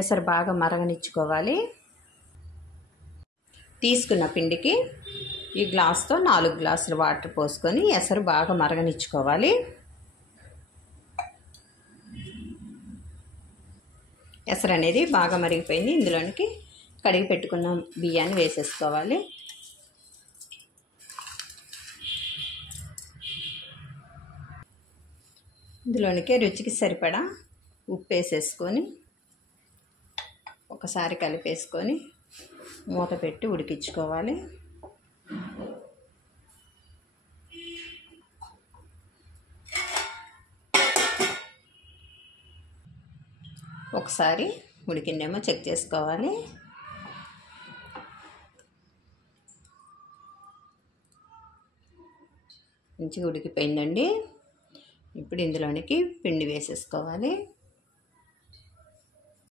ఎసరు బాగా మరగనిచ్చుకోవాలి. తీసుకున్న పిండికి ఈ గ్లాస్తో 4 గ్లాసులు వాటర్ పోసుకొని ఎసరు బాగా మరగనిచ్చుకోవాలి. ఎసరు అనేది బాగా మరిగిపోయింది. ఇందులోనికి కడిగి పెట్టుకున్న బియ్యాన్ని వేసేసుకోవాలి. ఇందులోనికి రుచికి సరిపడా ఉప్పు వేసేసుకొని ఒకసారి కలిపేసుకొని మూత పెట్టి ఉడికించుకోవాలి. ఒకసారి ఉడికిందేమో చెక్ చేసుకోవాలి. మంచిగా ఉడికిపోయిందండి. ఇప్పుడు ఇందులోనికి పిండి వేసేసుకోవాలి.